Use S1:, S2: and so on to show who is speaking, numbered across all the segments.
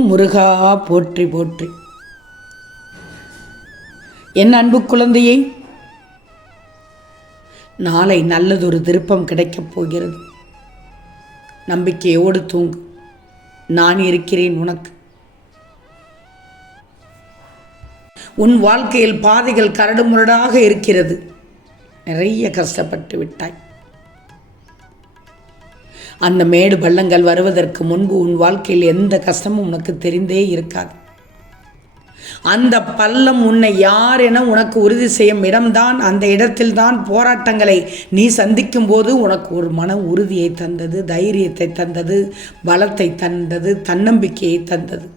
S1: ஓம் முருகா போற்றி போற்றி. என் அன்பு குழந்தையை நாளை நல்லதொரு திருப்பம் கிடைக்கப் போகிறது. நம்பிக்கையோடு தூங்கு. நான் இருக்கிறேன் உனக்கு. உன் வாழ்க்கையில் பாதைகள் கரடுமுரடாக இருக்கிறது. நிறைய கஷ்டப்பட்டு விட்டாய். அந்த மேடு பள்ளங்கள் வருவதற்கு முன்பு உன் வாழ்க்கையில் எந்த கஷ்டமும் உனக்கு தெரிந்தே இருக்காது. அந்த பள்ளம் உன்னை யார் என உனக்கு உறுதி செய்யும் இடம்தான் அந்த இடத்தில்தான் போராட்டங்களை நீ சந்திக்கும் போது உனக்கு ஒரு மன உறுதியை தந்தது தைரியத்தை தந்தது பலத்தை தந்தது தன்னம்பிக்கையை தந்தது.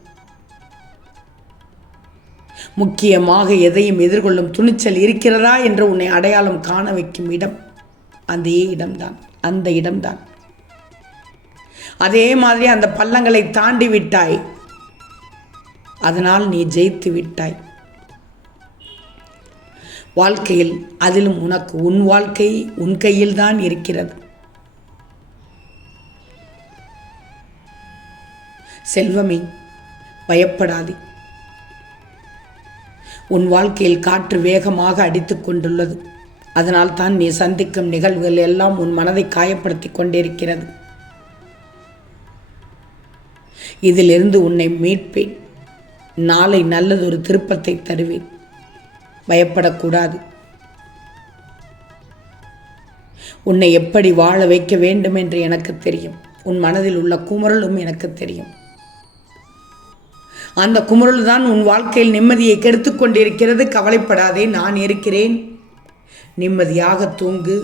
S1: முக்கியமாக எதையும் எதிர்கொள்ளும் துணிச்சல் இருக்கிறதா என்று உன்னை அடையாளம் காண வைக்கும் இடம் அதே இடம்தான் அந்த இடம்தான். அதே மாதிரி அந்த பள்ளங்களை தாண்டி விட்டாய். அதனால் நீ ஜெயித்து விட்டாய். வாழ்க்கையில் அதிலும் உனக்கு உன் வாழ்க்கை உன் கையில் தான் இருக்கிறது. செல்வமே பயப்படாதே. உன் வாழ்க்கையில் காற்று வேகமாக அடித்து கொண்டுள்ளது. அதனால் தான் நீ சந்திக்கும் நிகழ்வுகள் எல்லாம் உன் மனதை காயப்படுத்தி கொண்டிருக்கிறது. இதிலிருந்து உன்னை மீட்பேன். நாளை நல்லதொரு திருப்பத்தை தருவேன். பயப்படக்கூடாது. உன்னை எப்படி வாழ வைக்க வேண்டும் என்று எனக்கு தெரியும். உன் மனதில் உள்ள குமரலும் எனக்கு தெரியும். அந்த குமரல் தான் உன் வாழ்க்கையில் நிம்மதியை கெடுத்து கொண்டிருக்கிறது. கவலைப்படாதே நான் இருக்கிறேன். நிம்மதியாக தூங்கு.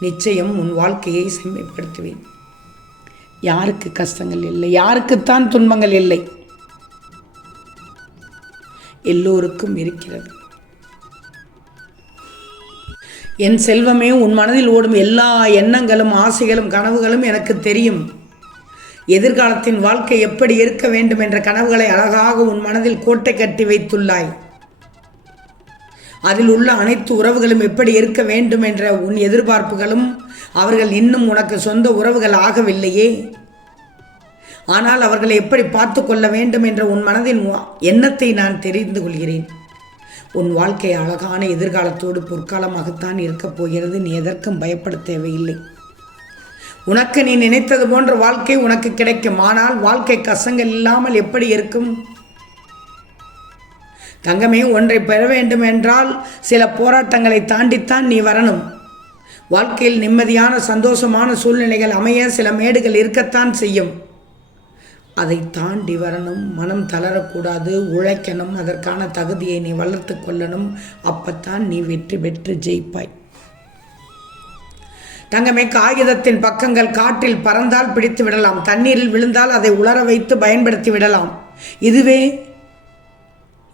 S1: நிச்சயம் உன் வாழ்க்கையை செம்மைப்படுத்துவேன். யாருக்கு கஷ்டங்கள் இல்லை? யாருக்குத்தான் துன்பங்கள் இல்லை? எல்லோருக்கும் இருக்கிறது. என் செல்வமே உன் மனதில் ஓடும் எல்லா எண்ணங்களும் ஆசைகளும் கனவுகளும் எனக்கு தெரியும். எதிர்காலத்தின் வாழ்க்கை எப்படி இருக்க வேண்டும் என்ற கனவுகளை அழகாக உன் மனதில் கோட்டை கட்டி வைத்துள்ளாய். அதில் உள்ள அனைத்து உறவுகளும் எப்படி இருக்க வேண்டும் என்ற உன் எதிர்பார்ப்புகளும் அவர்கள் இன்னும் உனக்கு சொந்த உறவுகள் ஆகவில்லையே. ஆனால் அவர்களை எப்படி பார்த்து கொள்ள வேண்டும் என்ற உன் மனதின் எண்ணத்தை நான் தெரிந்து கொள்கிறேன். உன் வாழ்க்கை அழகான எதிர்காலத்தோடு பொற்காலமாகத்தான் இருக்கப் போகிறது. நீ எதற்கும் பயப்பட தேவையில்லை. உனக்கு நீ நினைத்தது போன்ற வாழ்க்கை உனக்கு கிடைக்கும். ஆனால் வாழ்க்கை கசங்கள் இல்லாமல் எப்படி இருக்கும்? தங்கமே ஒன்றை பெற வேண்டும் என்றால் சில போராட்டங்களை தாண்டித்தான் நீ வரணும். வாழ்க்கையில் நிம்மதியான சந்தோஷமான சூழ்நிலைகள் அமைய சில மேடுகள் இருக்கத்தான் செய்யும். அதை தாண்டி வரணும். மனம் தளரக்கூடாது. உழைக்கணும். அதற்கான தகுதியை நீ வளர்த்து கொள்ளணும். அப்பத்தான் நீ வெற்றி பெற்று ஜெயிப்பாய். தங்கமே காகிதத்தின் பக்கங்கள் காற்றில் பறந்தால் பிடித்து விடலாம். தண்ணீரில் விழுந்தால் அதை உலர வைத்து பயன்படுத்தி விடலாம். இதுவே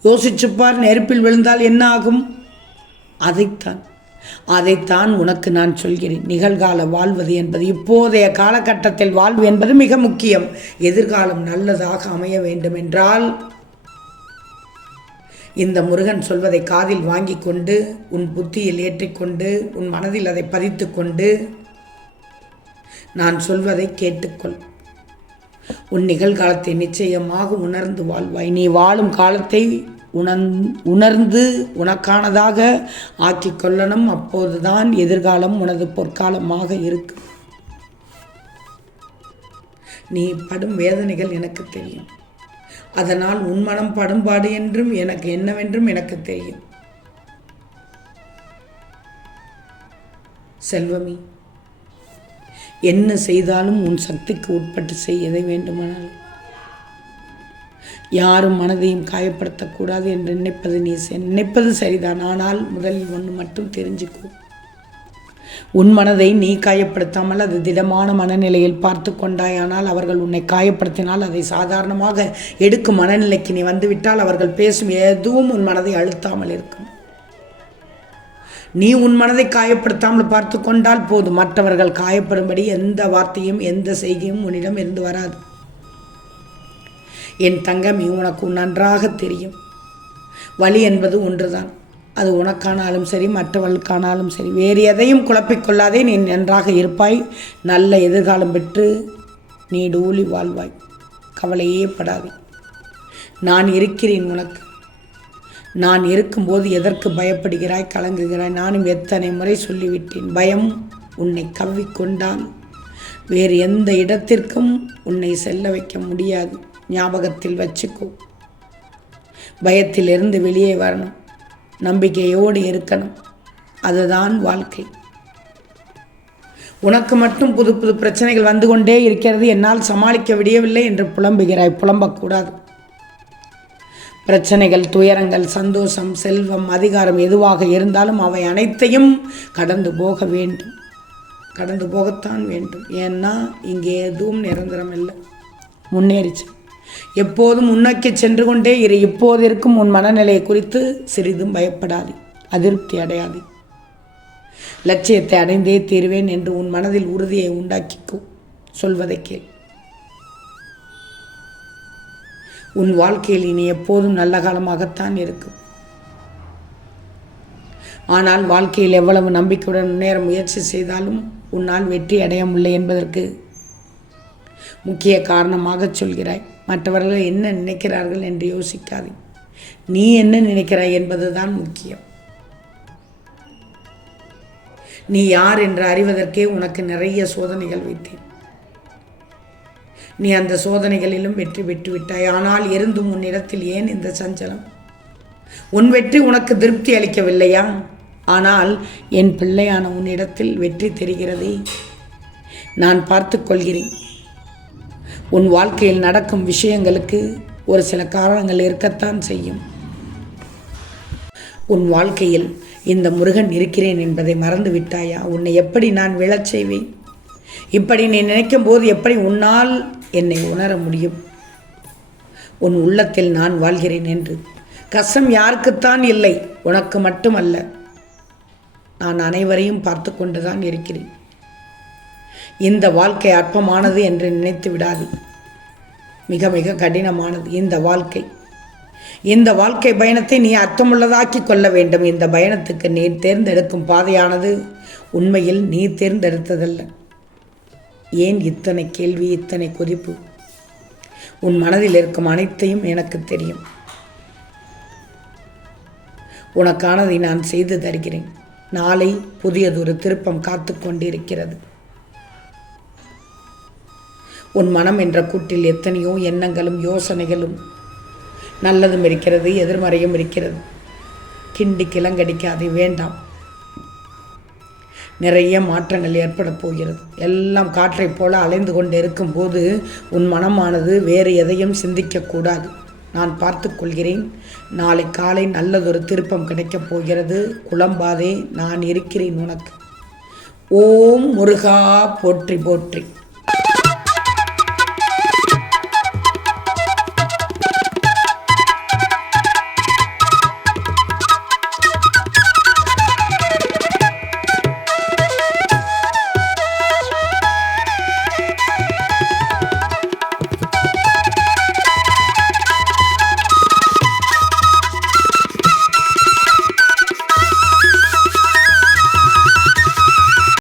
S1: யோசிச்சுப்பார். நெருப்பில் விழுந்தால் என்ன ஆகும்? அதைத்தான். அதைத்தான் உனக்கு நான் சொல்கிறேன். நிகழ்கால வாழ்வது என்பது இப்போதைய காலகட்டத்தில் வாழ்வு என்பது மிக முக்கியம். எதிர்காலம் நல்லதாக அமைய வேண்டும் என்றால் இந்த முருகன் சொல்வதை காதில் வாங்கி கொண்டு உன் புத்தியில் ஏற்றிக்கொண்டு உன் மனதில் அதை பதித்து கொண்டு நான் சொல்வதை கேட்டுக்கொள். உன் நிகழ்காலத்தை நிச்சயமாக உணர்ந்து வாழ்வாய். நீ வாழும் காலத்தை உணர் உணர்ந்து உனக்கானதாக ஆக்கி கொள்ளணும். அப்போதுதான் எதிர்காலம் உனது பொற்காலமாக இருக்கும் நீ படும் வேதனைகள் எனக்கு தெரியும். அதனால் உன் மனம் படும்பாடு என்றும் எனக்கு என்னவென்றும் எனக்கு தெரியும். செல்வமி என்ன செய்தாலும் உன் சக்திக்கு உட்பட்டு செய். எதை வேண்டுமானாலும் யாரும் மனதையும் காயப்படுத்தக்கூடாது என்று நினைப்பது நீ நினைப்பது சரிதான். ஆனால் முதலில் ஒன்று மட்டும் தெரிஞ்சுக்கோ. உன் மனதை நீ காயப்படுத்தாமல் அது திடமான மனநிலையில் பார்த்து கொண்டாயானால் அவர்கள் உன்னை காயப்படுத்தினால் அதை சாதாரணமாக எடுக்கும் மனநிலைக்கு நீ வந்துவிட்டால் அவர்கள் பேசும் எதுவும் உன் மனதை அழுத்தாமல் இருக்கும். நீ உன் மனதை காயப்படுத்தாமல் பார்த்து கொண்டால் போதும். மற்றவர்கள் காயப்படும்படி எந்த வார்த்தையும் எந்த செய்கையும் உன்னிடம் இருந்து வராது. என் தங்கமி உனக்கு நன்றாக தெரியும். வழி என்பது ஒன்றுதான். அது உனக்கானாலும் சரி மற்றவர்களுக்கானாலும் சரி வேறு எதையும் குழப்பிக்கொள்ளாதே நீ நன்றாக இருப்பாய். நல்ல எதிர்காலம் பெற்று நீ டூலி வாழ்வாய். கவலையே படாதே. நான் இருக்கிறேன் உனக்கு. நான் இருக்கும்போது எதற்கு பயப்படுகிறாய் கலங்குகிறாய்? நானும் எத்தனை முறை சொல்லிவிட்டேன். பயம் உன்னை கவ்விக்கொண்டால் வேறு எந்த இடத்திற்கும் உன்னை செல்ல வைக்க முடியாது. ஞாபகத்தில் வச்சுக்கோ. பயத்திலிருந்து வெளியே வரணும். நம்பிக்கையோடு இருக்கணும். அதுதான் வாழ்க்கை. உனக்கு மட்டும் புது புது பிரச்சனைகள் வந்து கொண்டே இருக்கிறது என்னால் சமாளிக்க விடியவில்லை என்று புலம்புகிறாய். புலம்பக்கூடாது. பிரச்சனைகள் துயரங்கள் சந்தோஷம் செல்வம் அதிகாரம் எதுவாக இருந்தாலும் அவை அனைத்தையும் கடந்து போக வேண்டும். கடந்து போகத்தான் வேண்டும். ஏன்னா இங்கே எதுவும் நிரந்தரம் இல்லை. முன்னேறிச்சு எப்போதும் முன்னோக்கி சென்று கொண்டே இரு. இப்போது இருக்கும் உன் மனநிலையை குறித்து சிறிதும் பயப்படாது. அதிருப்தி அடையாது. லட்சியத்தை அடைந்தே தீர்வேன் என்று உன் மனதில் உறுதியை உண்டாக்கிக்கோ. சொல்வதை கேள். உன் வாழ்க்கையில் இனி எப்போதும் நல்ல காலமாகத்தான் இருக்கும். ஆனால் வாழ்க்கையில் எவ்வளவு நம்பிக்கையுடன் முன்னேற முயற்சி செய்தாலும் உன்னால் வெற்றி அடைய முடியலை என்பதற்கு முக்கிய காரணமாக சொல்கிறாய். மற்றவர்கள் என்ன நினைக்கிறார்கள் என்று யோசிக்காதே. நீ என்ன நினைக்கிறாய் என்பதுதான் முக்கியம். நீ யார் என்று அறிவதற்கே உனக்கு நிறைய சோதனைகள் வைத்தேன். நீ அந்த சோதனைகளிலும் வெற்றி பெற்று விட்டாய். ஆனால் இருந்தும் உன்னிடத்தில் ஏன் இந்த சஞ்சலம்? உன் வெற்றி உனக்கு திருப்தி அளிக்கவில்லையா? ஆனால் என் பிள்ளையான உன்னிடத்தில் வெற்றி தெரிகிறதே. நான் பார்த்து கொள்கிறேன். உன் வாழ்க்கையில் நடக்கும் விஷயங்களுக்கு ஒரு சில காரணங்கள் இருக்கத்தான் செய்யும். உன் வாழ்க்கையில் இந்த முருகன் இருக்கிறேன் என்பதை மறந்து விட்டாயா உன்னை எப்படி நான் விழச் செய்வேன்? இப்படி நீ நினைக்கும் போது எப்படி உன்னால் என்னை உணர முடியும்? உன் உள்ளத்தில் நான் வாழ்கிறேன் என்று. கஷ்டம் யாருக்குத்தான் இல்லை. உனக்கு மட்டுமல்ல. நான் அனைவரையும் பார்த்து கொண்டுதான் இருக்கிறேன். இந்த வாழ்க்கை அற்பமானது என்று நினைத்து விடாது. மிக மிக கடினமானது இந்த வாழ்க்கை. இந்த வாழ்க்கை பயணத்தை நீ அர்த்தமுள்ளதாக்கி கொள்ள வேண்டும். இந்த பயணத்துக்கு நீ தேர்ந்தெடுக்கும் பாதையானது உண்மையில் நீ தேர்ந்தெடுத்ததல்ல. ஏன் இத்தனை கேள்வி இத்தனை குறிப்பு? உன் மனதில் இருக்கும் அனைத்தையும் எனக்கு தெரியும். உனக்கானதை நான் செய்து தருகிறேன். நாளை புதியதொரு திருப்பம் காத்து கொண்டிருக்கிறது உன் மனம் என்ற கூட்டில் எத்தனையோ எண்ணங்களும் யோசனைகளும் நல்லதும் இருக்கிறது எதிர்மறையும் இருக்கிறது. கிண்டி கிளங்கடிக்காதே வேண்டாம். நிறைய மாற்றங்கள் ஏற்பட போகிறது. எல்லாம் காற்றைப் போல அலைந்து கொண்டு இருக்கும்போது உன் மனமானது வேறு எதையும் சிந்திக்கக்கூடாது நான் பார்த்து கொள்கிறேன் நாளை காலை நல்லதொரு திருப்பம் கிடைக்கப் போகிறது. குழம்பாதே நான் இருக்கிறேன் உனக்கு. ஓம் முருகா போற்றி போற்றி.